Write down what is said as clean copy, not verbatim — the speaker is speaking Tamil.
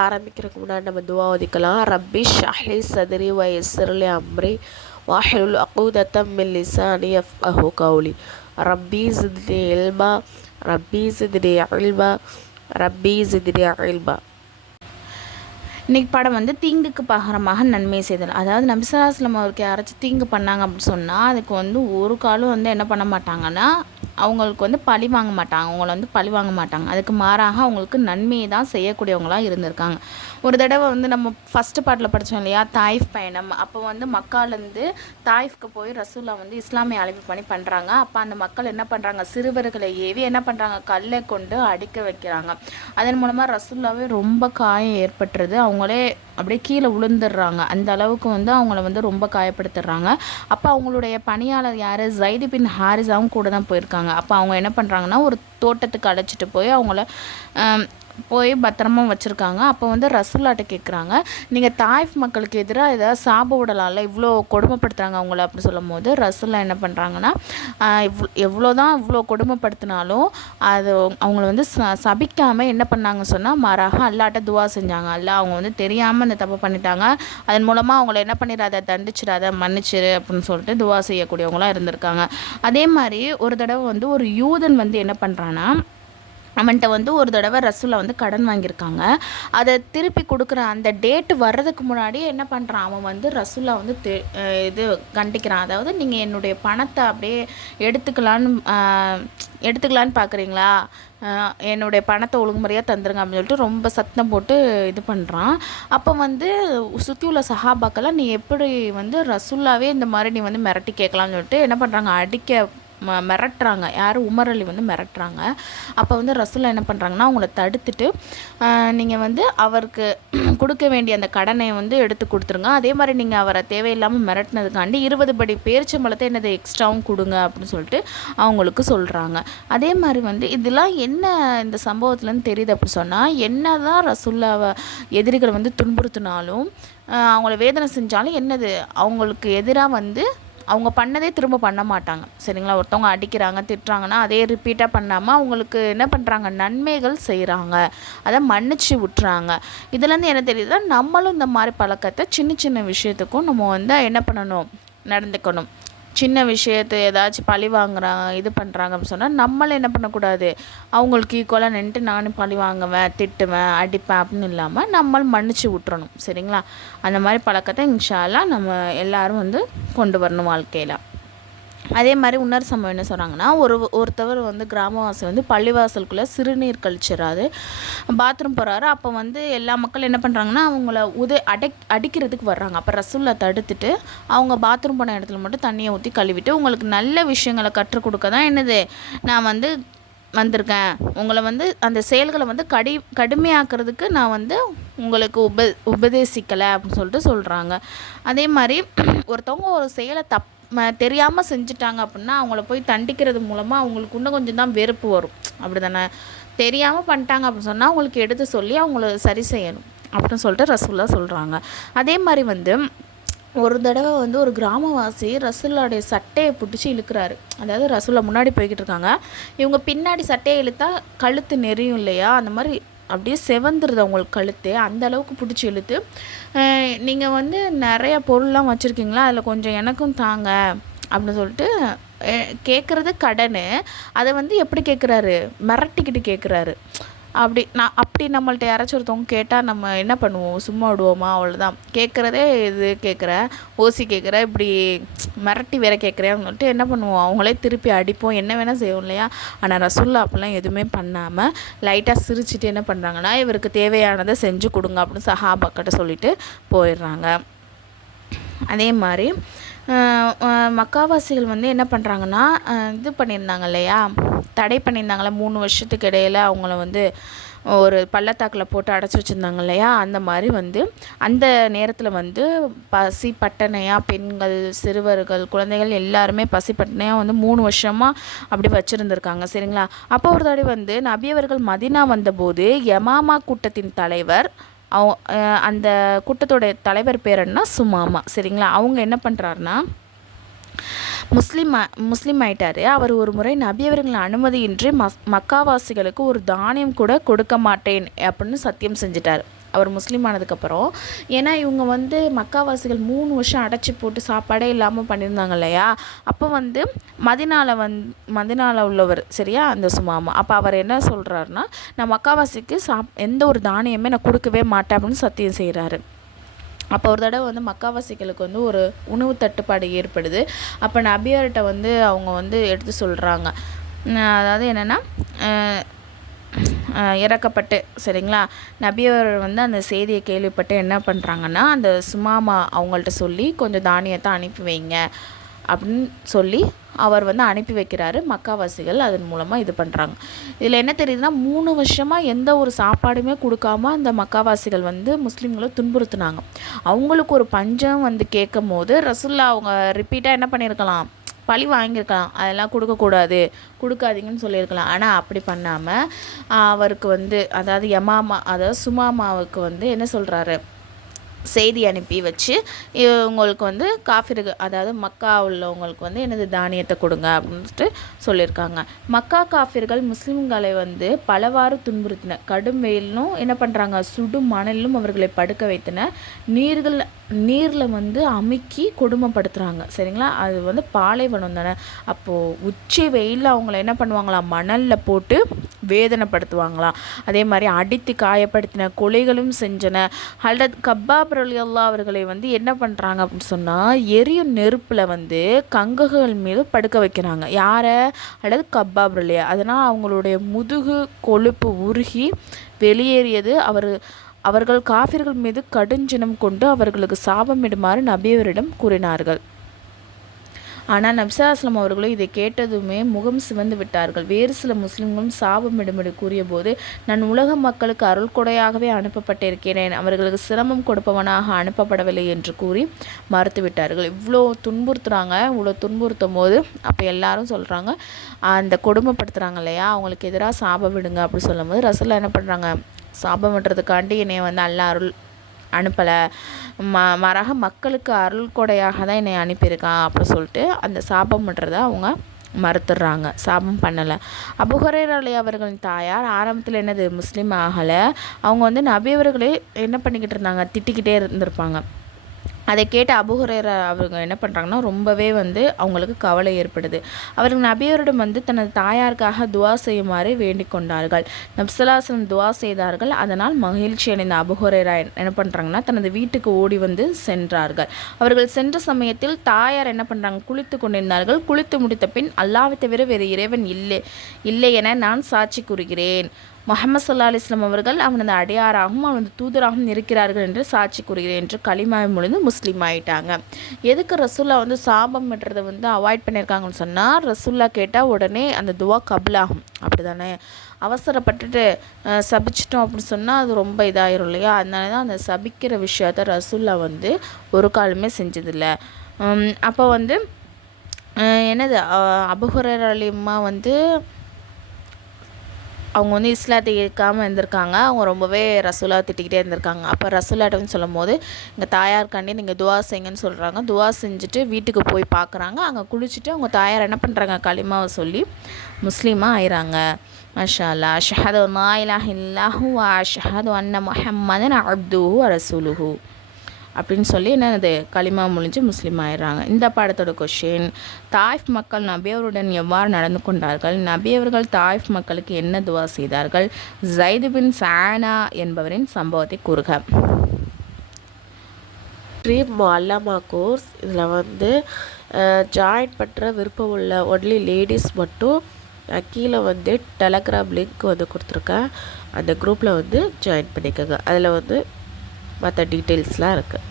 ஆரம்பிக்கிறதுக்கு முன்னாடி நம்ம துவா ஓதிக்கலாம். ரப்பி ஷ்ரஹ்லி சத்ரி வயஸ்ஸிர்லி அம்ரி வஹ்லுல் உக்தத்தம் மின் லிசானி யஃப்கஹு கௌலி. ரப்பி ஸித்னி இல்மா ரப்பி ஸித்னி இல்மா ரப்பி ஸித்னி இல்மா. இன்றைக்கி படம் வந்து தீங்குக்கு பகரமாக நன்மை செய்தல். அதாவது நபிசல்லாஸ்லம் அவருக்கு யாராச்சும் தீங்கு பண்ணாங்க அப்படின்னு சொன்னால் அதுக்கு வந்து ஒரு காலம் வந்து என்ன பண்ண மாட்டாங்கன்னா அவங்களுக்கு வந்து பழி வாங்க மாட்டாங்க, அவங்கள வந்து பழி வாங்க மாட்டாங்க. அதுக்கு மாறாக அவங்களுக்கு நன்மையை தான் செய்யக்கூடியவங்களாக இருந்திருக்காங்க. ஒரு தடவை வந்து நம்ம ஃபஸ்ட்டு பாட்டில் படித்தோம் இல்லையா, தாயிஃப் பயணம். அப்போ வந்து மக்காலேருந்து தாயிஃப்க்கு போய் ரசூல்லா வந்து இஸ்லாமிய அழைப்பு பண்ணி பண்ணுறாங்க. அப்போ அந்த மக்கள் என்ன பண்ணுறாங்க, சிறுவர்களை ஏவி என்ன பண்ணுறாங்க, கல்லை கொண்டு அடிக்க வைக்கிறாங்க. அதன் மூலமாக ரசூல்லாவே ரொம்ப காயம் ஏற்பட்டுருது. அவங்களே அப்படியே கீழே விழுந்துடுறாங்க. அந்த அளவுக்கு வந்து அவங்கள வந்து ரொம்ப காயப்படுத்துடுறாங்க. அப்போ அவங்களுடைய பணியாளர் யார், ஜைது பின் ஹாரிஸாவும் கூட தான் போயிருக்காங்க. அப்போ அவங்க என்ன பண்ணுறாங்கன்னா ஒரு தோட்டத்துக்கு அழைச்சிட்டு போய் அவங்கள போய் பத்திரமா வச்சுருக்காங்க. அப்போ வந்து ரசூல்லாட்ட கேட்குறாங்க, நீங்கள் தாயிஃப் மக்களுக்கு எதிராக ஏதாவது சாப விடலாம்ல, இவ்வளோ கொடுமைப்படுத்துகிறாங்க அவங்கள அப்படின்னு சொல்லும் போது ரசூல்லா என்ன பண்ணுறாங்கன்னா இவ்வளோ கொடுமைப்படுத்தினாலும் அது அவங்கள வந்து சபிக்காமல் என்ன பண்ணாங்க சொன்னால் மாறாக அல்லாட்ட துவா செஞ்சாங்க. அல்ல அவங்க வந்து தெரியாமல் அந்த தப்பு பண்ணிட்டாங்க, அதன் மூலமாக அவங்கள என்ன பண்ணிடாத, தண்டிச்சிடாத, மன்னிச்சிரு அப்படின்னு சொல்லிட்டு துவா செய்யக்கூடியவங்களாம் இருந்திருக்காங்க. அதே மாதிரி ஒரு தடவை வந்து ஒரு யூதன் வந்து என்ன பண்ணுறான்னா அவன்கிட்ட வந்து ஒரு தடவை ரசூலா வந்து கடன் வாங்கியிருக்காங்க. அதை திருப்பி கொடுக்குற அந்த டேட்டு வர்றதுக்கு முன்னாடியே என்ன பண்ணுறான், அவன் வந்து ரசூலா வந்து இது கண்டிக்கிறான். அதாவது நீங்கள் என்னுடைய பணத்தை அப்படியே எடுத்துக்கலான்னு பார்க்குறீங்களா, என்னுடைய பணத்தை ஒழுங்குமுறையாக தந்துருங்க அப்படின்னு சொல்லிட்டு ரொம்ப சத்தம் போட்டு இது பண்ணுறான். அப்போ வந்து சுற்றி உள்ள சஹாபாக்கெல்லாம் நீ எப்படி வந்து ரசூல்லாவே இந்த மாதிரி நீ வந்து மிரட்டி கேட்கலாம்னு சொல்லிட்டு என்ன பண்ணுறாங்க, அடிக்க மிரட்டுறாங்க. யார், உமர் அலி வந்து மிரட்டுறாங்க. அப்போ வந்து ரசூல்லா என்ன பண்ணுறாங்கன்னா அவங்கள தடுத்துட்டு நீங்கள் வந்து அவருக்கு கொடுக்க வேண்டிய அந்த கடனை வந்து எடுத்து கொடுத்துருங்க, அதே மாதிரி நீங்கள் அவரை தேவையில்லாமல் மிரட்டினதுக்காண்டி 20 படி பேரிச்சம்பழத்தை என்னது எக்ஸ்ட்ராவும் கொடுங்க அப்படின்னு சொல்லிட்டு அவங்களுக்கு சொல்கிறாங்க. அதே மாதிரி வந்து இதெல்லாம் என்ன இந்த சம்பவத்துலேருந்து தெரியுது அப்படின்னு சொன்னால், என்ன தான் ரசூல்லாவை எதிரிகள் வந்து துன்புறுத்தினாலும் அவங்கள வேதனை செஞ்சாலும் என்னது அவங்களுக்கு எதிராக வந்து அவங்க பண்ணதே திரும்ப பண்ண மாட்டாங்க. சரிங்களா, ஒருத்தவங்க அடிக்கிறாங்க திட்டுறாங்கன்னா அதே ரிப்பீட்டாக பண்ணாமல் அவங்களுக்கு என்ன பண்ணுறாங்க, நன்மைகள் செய்கிறாங்க, அதை மன்னிச்சு விட்டுறாங்க. இதுலேருந்து என்ன தெரியுதுன்னா நம்மளும் இந்த மாதிரி பழக்கத்தை சின்ன சின்ன விஷயத்துக்கும் நம்ம வந்து என்ன பண்ணணும், நடந்துக்கணும். சின்ன விஷயத்தை ஏதாச்சும் பழி வாங்குறாங்க இது பண்ணுறாங்க அப்படின்னு சொன்னால் நம்மளும் என்ன பண்ணக்கூடாது, அவங்களுக்கு ஈக்குவலாக நின்றுட்டு நானும் பழி வாங்குவேன், திட்டுவேன், அடிப்பேன் அப்படின்னு இல்லாமல் நம்மளும் மன்னிச்சு விட்டுறணும். சரிங்களா, அந்த மாதிரி பழக்கத்தை இன்ஷா அல்லாஹ் நம்ம எல்லோரும் வந்து கொண்டு வரணும் வாழ்க்கையில். அதே மாதிரி இன்னொரு சம்பவம் என்ன சொல்கிறாங்கன்னா, ஒருத்தவர் வந்து கிராமவாசி வந்து பள்ளிவாசலுக்குள்ளே சிறுநீர் கழிச்சிடாது பாத்ரூம் போகிறாரு. அப்போ வந்து எல்லா மக்களும் என்ன பண்ணுறாங்கன்னா அவங்கள அடிக்கிறதுக்கு வர்றாங்க. அப்போ ரசூல்லா தடுத்துட்டு அவங்க பாத்ரூம் போன இடத்துல மட்டும் தண்ணியை ஊற்றி கழுவிட்டு உங்களுக்கு நல்ல விஷயங்களை கற்றுக் கொடுக்க தான் என்னது நான் வந்து வந்திருக்கேன், உங்களை வந்து அந்த செயல்களை வந்து கடுமையாக்குறதுக்கு நான் வந்து உங்களுக்கு உபதேசிக்கலை அப்படின்னு சொல்லிட்டு சொல்கிறாங்க. அதே மாதிரி ஒருத்தவங்க ஒரு செயலை தெரியாமல் செஞ்சுட்டாங்க அப்படின்னா அவங்கள போய் தண்டிக்கிறது மூலமாக அவங்களுக்கு இன்னும் கொஞ்சம் தான் வெறுப்பு வரும். அப்படி தானே, தெரியாமல் பண்ணிட்டாங்க அப்படின்னு சொன்னால் அவங்களுக்கு எடுத்து சொல்லி அவங்கள சரி செய்யணும் அப்படின்னு சொல்லிட்டு ரசூல்லா சொல்கிறாங்க. அதே மாதிரி வந்து ஒரு தடவை வந்து ஒரு கிராமவாசி ரசூல்லாவுடைய சட்டையை பிடிச்சி இழுக்கிறாரு. அதாவது ரசூல்லா முன்னாடி போய்கிட்டு இருக்காங்க, இவங்க பின்னாடி சட்டையை இழுத்தா கழுத்து நெறியும் இல்லையா, அந்த மாதிரி அப்படியே செவந்துருது அவங்களுக்கு கழுத்து, அந்த அளவுக்கு பிடிச்சி இழுத்து நீங்கள் வந்து நிறையா பொருள்லாம் வச்சுருக்கீங்களா, அதில் கொஞ்சம் எனக்கும் தாங்க அப்படின்னு சொல்லிட்டு கேட்குறது கடன். அதை வந்து எப்படி கேட்குறாரு, மிரட்டிக்கிட்டு கேட்குறாரு. அப்படி நம்மள்ட்ட யாராச்சும் ஒருத்தவங்க கேட்டால் நம்ம என்ன பண்ணுவோம், சும்மா விடுவோமா, அவ்வளோதான். கேட்குறதே இது கேட்குற ஓசி கேட்குற இப்படி மிரட்டி வேற கேட்குறேன்னு சொல்லிட்டு என்ன பண்ணுவோம், அவங்களே திருப்பி அடிப்போம், என்ன வேணால் செய்வோம் இல்லையா. ஆனால் ரசூல்லா அப்படிலாம் எதுவுமே பண்ணாமல் லைட்டாக சிரிச்சுட்டு என்ன பண்ணுறாங்கன்னா இவருக்கு தேவையானதை செஞ்சு கொடுங்க அப்படின்னு சஹாபாக்கிட்ட சொல்லிட்டு போயிடுறாங்க. அதே மாதிரி மக்காவாசிகள் வந்து என்ன பண்ணுறாங்கன்னா இது பண்ணியிருந்தாங்க இல்லையா, தடை பண்ணியிருந்தாங்களே 3 வருஷத்துக்கு இடையில் அவங்கள வந்து ஒரு பள்ளத்தாக்கில் போட்டு அடைச்சி வச்சுருந்தாங்க இல்லையா. அந்த மாதிரி வந்து அந்த நேரத்தில் வந்து பசி பட்டனையாக பெண்கள், சிறுவர்கள், குழந்தைகள் எல்லாருமே பசி பட்டனையாக வந்து 3 வருஷமாக அப்படி வச்சுருந்துருக்காங்க. சரிங்களா, அப்போ ஒரு தடவை வந்து நபியவர்கள் மதினா வந்தபோது யமாமா கூட்டத்தின் தலைவர் அந்த கூட்டத்தோட தலைவர் பேர் என்ன, சுமாமா. சரிங்களா, அவங்க என்ன பண்ணுறாருன்னா முஸ்லீம் ஆயிட்டார். அவர் ஒரு முறை நபியவர்களின் அனுமதியின்றி மக்காவாசிகளுக்கு ஒரு தானியம் கூட கொடுக்க மாட்டேன் அப்படின்னு சத்தியம் செஞ்சிட்டார். அவர் முஸ்லீம் ஆனதுக்கப்புறம். ஏன்னா இவங்க வந்து மக்காவாசிகள் 3 வருஷம் அடைச்சி போட்டு சாப்பாடே இல்லாமல் பண்ணியிருந்தாங்க இல்லையா. அப்போ வந்து மதினாவில் உள்ளவர் சரியா, அந்த சுமாமா. அப்போ அவர் என்ன சொல்கிறாருன்னா, நான் மக்காவாசிக்கு எந்த ஒரு தானியமே நான் கொடுக்கவே மாட்டேன் அப்படின்னு சத்தியம் செய்கிறாரு. அப்போ ஒரு தடவை வந்து மக்காவாசிகளுக்கு வந்து ஒரு உணவு தட்டுப்பாடு ஏற்படுது. அப்போ நபியார்கிட்ட வந்து அவங்க வந்து எடுத்து சொல்கிறாங்க. அதாவது என்னென்னா, இறக்கப்பட்டு சரிங்களா, நபியவர் வந்து அந்த செய்தியை கேள்விப்பட்டு என்ன பண்ணுறாங்கன்னா, அந்த சுமாமா அவங்கள்ட்ட சொல்லி கொஞ்சம் தானியத்தை அனுப்பி வைங்க அப்படின்னு சொல்லி அவர் வந்து அனுப்பி வைக்கிறாரு. மக்காவாசிகள் அதன் மூலமாக இது பண்ணுறாங்க. இதில் என்ன தெரியுதுன்னா, 3 வருஷமாக எந்த ஒரு சாப்பாடுமே கொடுக்காம அந்த மக்காவாசிகள் வந்து முஸ்லீம்களை துன்புறுத்துனாங்க. அவங்களுக்கு ஒரு பஞ்சம் வந்து கேட்கும் போது ரசூல்லா அவங்க ரிப்பீட்டாக என்ன பண்ணியிருக்கலாம், பழி வாங்கியிருக்கலாம், அதெல்லாம் கொடுக்கக்கூடாது, கொடுக்காதீங்கன்னு சொல்லியிருக்கலாம். ஆனால் அப்படி பண்ணாமல் அவருக்கு வந்து அதாவது அதாவது சுமாமாவுக்கு வந்து என்ன சொல்கிறாரு, செய்தி அனுப்பி வச்சு உங்களுக்கு வந்து காஃபிர்கள் அதாவது மக்கா உள்ளவங்களுக்கு வந்து எனது தானியத்தை கொடுங்க அப்படின்ட்டு சொல்லியிருக்காங்க. மக்கா காஃபிர்கள் முஸ்லீம்களை வந்து பலவாறு துன்புறுத்தின. கடும் வெயிலும் என்ன பண்ணுறாங்க, சுடு மணலிலும் அவர்களை படுக்க வைத்தன. நீரில் வந்து அமுக்கி கொடுமைப்படுத்துகிறாங்க சரிங்களா. அது வந்து பாலைவனம் தானே. அப்போது உச்சி வெயிலில் அவங்கள என்ன பண்ணுவாங்களாம், மணலில் போட்டு வேதனைப்படுத்துவாங்களாம். அதே மாதிரி அடித்து காயப்படுத்தின, கொலைகளும் செஞ்சன. ஹல்ரத் கப்பாப் ரலியல்லாஹு அவர்களை வந்து என்ன பண்ணுறாங்க அப்படின்னு சொன்னால், எரியும் நெருப்பில் வந்து கங்குகள் மீது படுக்க வைக்கிறாங்க. யாரை, அல்லது கப்பாப் ரலியா. அதனால் அவங்களுடைய முதுகு கொழுப்பு உருகி வெளியேறியது. அவர்கள் காஃபிர்கள் மீது கடுஞ்சினம் கொண்டு அவர்களுக்கு சாபமிடுமாறு நபியவரிடம் கூறினார்கள். ஆனால் நபிஸல்லல்லாஹு அவர்களும் இதை கேட்டதுமே முகம் சிவந்து விட்டார்கள். வேறு சில முஸ்லிம்களும் சாபமிடும்படி கூறிய போது, நான் உலக மக்களுக்கு அருள் கொடையாகவே அனுப்பப்பட்டிருக்கிறேன், அவர்களுக்கு சிரமம் கொடுப்பவனாக அனுப்பப்படவில்லை என்று கூறி மறுத்துவிட்டார்கள். இவ்வளோ துன்புறுத்துகிறாங்க. இவ்வளோ துன்புறுத்தும் போது அப்போ எல்லாரும் சொல்கிறாங்க, அந்த கொடுமைப்படுத்துகிறாங்க இல்லையா, அவங்களுக்கு எதிராக சாபம் விடுங்க அப்படி சொல்லும் போது ரசூலுல்லாஹ் என்ன பண்ணுறாங்க, சாபம் விடுறதுக்காண்டி என்னை வந்து அல்லாஹ் அருள் அனுப்பலை, மாறாக மக்களுக்கு அருள் கொடையாக தான் என்னை அனுப்பியிருக்கான் அப்படி சொல்லிட்டு அந்த சாபம் பண்ணுறதை அவங்க மறுத்துடுறாங்க, சாபம் பண்ணலை. அபூ ஹுரைரா அவர்களின் தாயார் ஆரம்பத்தில் என்னது முஸ்லீம் ஆகலை. அவங்க வந்து நபியவர்களே என்ன பண்ணிக்கிட்டு இருந்தாங்க, திட்டிக்கிட்டே இருந்திருப்பாங்க. அதை கேட்ட அபூ ஹுரைரா அவங்க என்ன பண்ணுறாங்கன்னா, ரொம்பவே வந்து அவங்களுக்கு கவலை ஏற்படுது. அவர்கள் நபியவரிடம் வந்து தனது தாயாருக்காக துவா செய்யுமாறு வேண்டிக் கொண்டார்கள். நபிஸல்லல்லாஹு துவா செய்தார்கள். அதனால் மகிழ்ச்சி அடைந்த அபூ ஹுரைரா என்ன பண்ணுறாங்கன்னா, தனது வீட்டுக்கு ஓடி வந்து சென்றார்கள். அவர்கள் சென்ற சமயத்தில் தாயார் என்ன பண்ணுறாங்க, குளித்து கொண்டிருந்தார்கள். குளித்து முடித்த பின், அல்லாஹ்வை தவிர வேறு இறைவன் இல்லை என நான் சாட்சி கூறுகிறேன், முஹம்மது ஸல்லல்லாஹு அலைஹி வஸல்லம் அவர்கள் அவனது அடியாராகவும் அவனது தூதராகவும் இருக்கிறார்கள் என்று சாட்சி கூறுகிறேன் என்று கலிமாவை முடிந்து முஸ்லீம் ஆகிட்டாங்க. எதுக்கு ரசூல்லா வந்து சாபம் விடுறதை வந்து அவாய்ட் பண்ணியிருக்காங்கன்னு சொன்னால், ரசூல்லா கேட்டால் உடனே அந்த துவா கபுலாகும், அப்படி தானே. அவசரப்பட்டுட்டு சபிச்சிட்டோம் அப்படின்னு சொன்னால் அது ரொம்ப இதாயிரும் இல்லையா. அதனால தான் அந்த சபிக்கிற விஷயத்த ரசூல்லா வந்து ஒரு காலமே செஞ்சதில்லை. அப்போ வந்து என்னது, அபூ ஹுரைரா வந்து அவங்க வந்து இஸ்லாத்தை ஏற்காமல் இருந்திருக்காங்க. அவங்க ரொம்பவே ரசூலா திட்டிக்கிட்டே இருந்திருக்காங்க. அப்போ ரசூலாட்ட வந்து சொல்லும் போது, எங்கள் தாயாருக்காண்டி நீங்கள் துவா செய்யுங்கன்னு சொல்கிறாங்க. துவா செஞ்சுட்டு வீட்டுக்கு போய் பார்க்குறாங்க. அங்கே குளிச்சுட்டு அவங்க தாயார் என்ன பண்ணுறாங்க, களிமாவை சொல்லி முஸ்லீமாக ஆயிறாங்க. மாஷா அல்லாஹ். அஷ்ஹது லா இலாஹ இல்லல்லாஹு வ அஷ்ஹது அன்ன முஹம்மதன் அப்துஹு வ ரசூலுஹு அப்படின்னு சொல்லி என்னது களிமா முடிஞ்சு முஸ்லீம் ஆயிடுறாங்க. இந்த பாடத்தோட கொஷின், தாயிஃப் மக்கள் நபியவருடன் எவ்வாறு நடந்து கொண்டார்கள், நபியவர்கள் தாயிஃப் மக்களுக்கு என்ன துவா செய்தார்கள், ஸைத் பின் சானா என்பவரின் சம்பவத்தை கூறுக. ட்ரீம் முஅல்லமா கோர்ஸ், இதில் வந்து ஜாயின் பண்ணுற விருப்பம் உள்ள ஒன்லி லேடிஸ் மட்டும் கீழே வந்து டெலகிராம் லிங்க் வந்து கொடுத்துருக்கேன். அந்த குரூப்பில் வந்து ஜாயின் பண்ணிக்கோங்க. அதில் வந்து மற்ற டீட்டெயில்ஸ்லாம் இருக்குது.